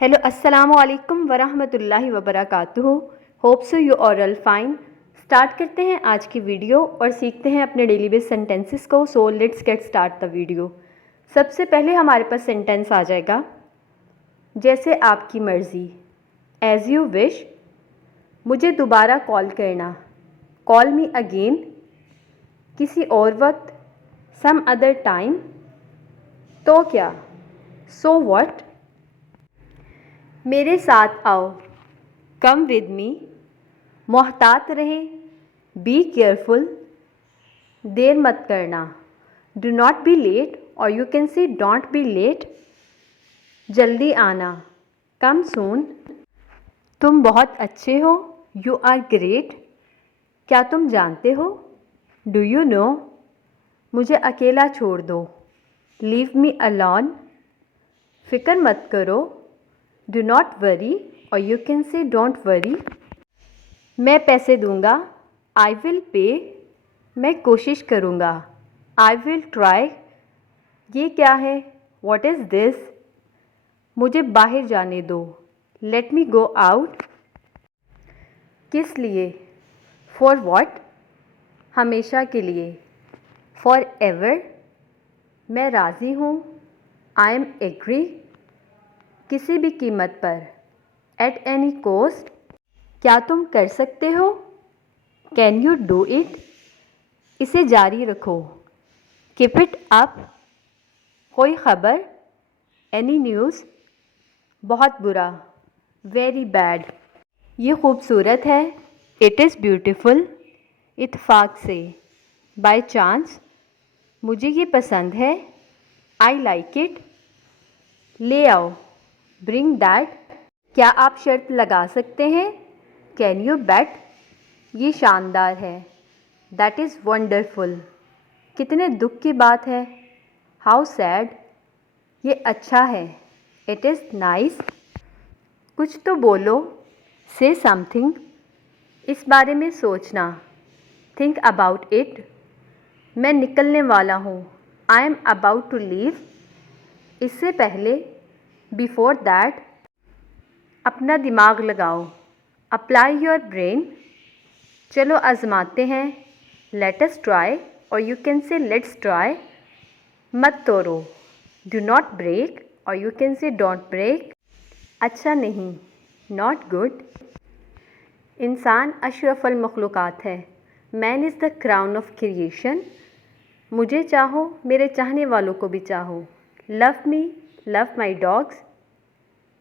Hello अस्सलाम वालेकुम वरहमतुल्लाहि वबरकातुहू। Hope so you are all fine. Start करते हैं आज की वीडियो और सीखते हैं अपने डेली बेस सेंटेंसेस को। So let's get start the video. सबसे पहले हमारे पास सेंटेंस आ जाएगा जैसे आपकी मर्ज़ी, एज़ यू विश। मुझे दोबारा कॉल करना, कॉल मी अगेन। किसी और वक्त, सम अदर टाइम। तो क्या, सो व्हाट। मेरे साथ आओ, कम विद मी। मोहतात रहें, बी केयरफुल। देर मत करना, डू नॉट बी लेट और you can say don't be late. जल्दी आना, कम सून। तुम बहुत अच्छे हो, यू आर ग्रेट। क्या तुम जानते हो, डू यू नो। मुझे अकेला छोड़ दो, लीव मी अलोन। फ़िक्र मत करो, डू नॉट वरी और you can say don't worry. मैं पैसे दूंगा, आई विल पे। मैं कोशिश करूंगा, आई विल ट्राई। ये क्या है, व्हाट इज़ दिस। मुझे बाहर जाने दो, लेट मी गो आउट। किस लिए, फॉर व्हाट। हमेशा के लिए, फॉर एवर। मैं राज़ी हूँ, आई एम एग्री। किसी भी कीमत पर, एट एनी कॉस्ट। क्या तुम कर सकते हो, कैन यू डू इट। इसे जारी रखो, कीप इट अप। कोई ख़बर, एनी न्यूज़। बहुत बुरा, वेरी बैड। ये खूबसूरत है, इट इज़ ब्यूटीफुल। इत्तेफाक से, बाय चांस। मुझे ये पसंद है, आई लाइक इट। ले आओ, ब्रिंग दैट। क्या आप शर्त लगा सकते हैं, कैन यू बेट। ये शानदार है, दैट इज़ वंडरफुल। कितने दुख की बात है, हाउ सैड। ये अच्छा है, इट इज़ नाइस। कुछ तो बोलो, से समथिंग। इस बारे में सोचना, थिंक अबाउट इट। मैं निकलने वाला हूँ, I am about to leave. इससे पहले, बिफोर दैट। अपना दिमाग लगाओ, अप्लाई योर ब्रेन। चलो आजमाते हैं, लेट अस ट्राई और you can say let's try. मत तोड़ो, डू नॉट ब्रेक और you can say don't break. अच्छा नहीं, नॉट गुड। इंसान अशरफुल मखलूक़ात है, man is the crown of creation. मुझे चाहो, मेरे चाहने वालों को भी चाहो। Love me, love my dogs.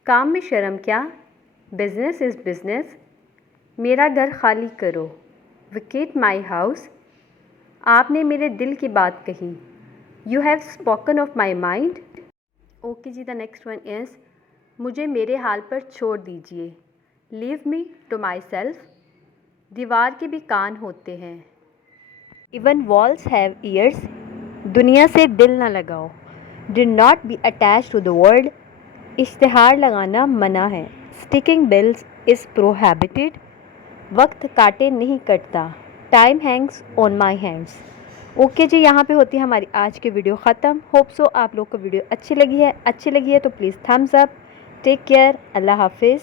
काम में शर्म क्या, बिजनेस इज़ बिजनेस। मेरा घर खाली करो, वेकेट माई हाउस। आपने मेरे दिल की बात कही, you have spoken of my mind. Okay जी, द नेक्स्ट वन इज़ मुझे मेरे हाल पर छोड़ दीजिए, leave me to myself. दीवार के भी कान होते हैं, इवन वॉल्स हैव ईयर्स। दुनिया से दिल न लगाओ, do not be attach to the world. इश्तिहार लगाना मना है, स्टिकिंग बिल्स इज़ प्रोहिबिटेड। वक्त काटे नहीं कटता, time hangs on my hands. Okay ji, यहाँ पे होती है हमारी आज की वीडियो ख़त्म। होप सो आप लोग को वीडियो अच्छी लगी है तो please thumbs up. Take care, अल्लाह हाफिज़।